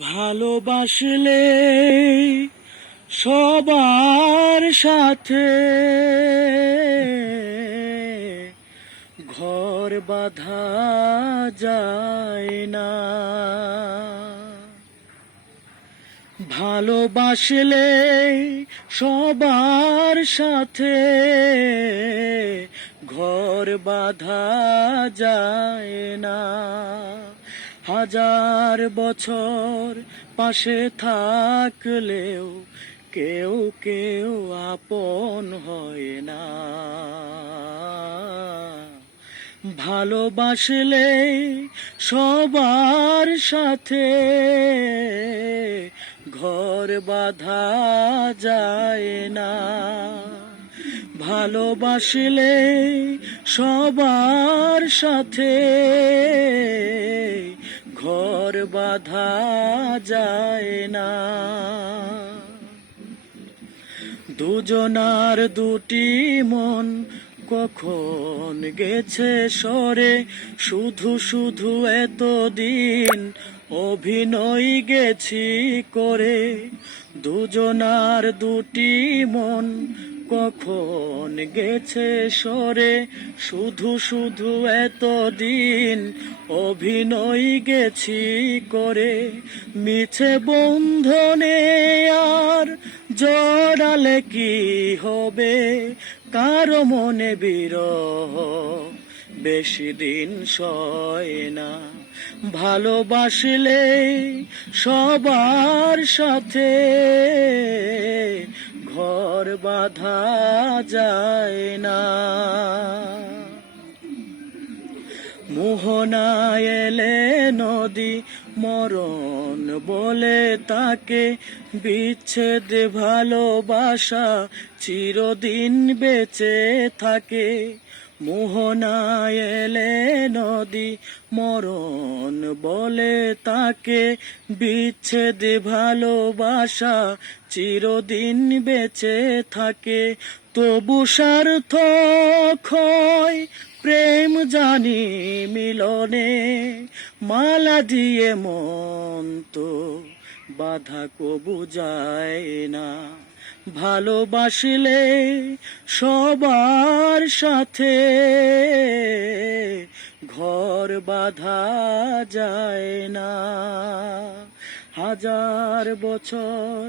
ভালোবাসলে সবার সাথে ঘর বাঁধা যায় না। ভালোবাসলে সবার সাথে ঘর বাঁধা যায় না। হাজার বছর পাশে থাকলেও কেউ কেউ আপন হয় না। ভালোবাসলে সবার সাথে ঘর বাঁধা যায় না। ভালোবাসলে সবার সাথে ঘর বাঁধা যায় না। দুজনার দুটি মন কখন গেছে সরে, শুধু শুধু এতদিন অভিনয় গেছি করে। দুজনার দুটি মন কখন গেছে সরে, শুধু শুধু এতদিন অভিনয় গেছি করে। মিছে বন্ধনে আর জড়ালে কি হবে, কারো মনে বিরহ বেশি দিন সয় না। ভালোবাসলে সবার সাথে ঘর বাঁধা যায় না। মোহনায় এলে নদী মরণ বলে তাকে, বিচ্ছেদ ভালোবাসা চিরদিন বেঁচে থাকে। মোহনায় এলে নদী মরণ বলে তাকে, বিচ্ছেদ ভালোবাসা চিরদিন বেঁচে থাকে। তবু সার্থক হয় প্রেম জানি মিলনে, মালা দিয়ে মন তো বাধা কবু যায় না। ভালোবাসলে সবার সাথে ঘর বাঁধা যায় না। হাজার বছর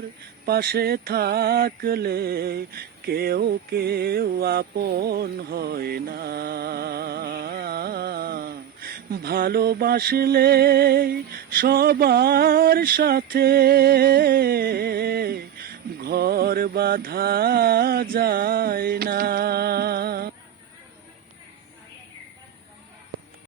পাশে থাকলে কেউ কেউ আপন হয় না। ভালোবাসলে সবার সাথে ঘর বাঁধা যায় না।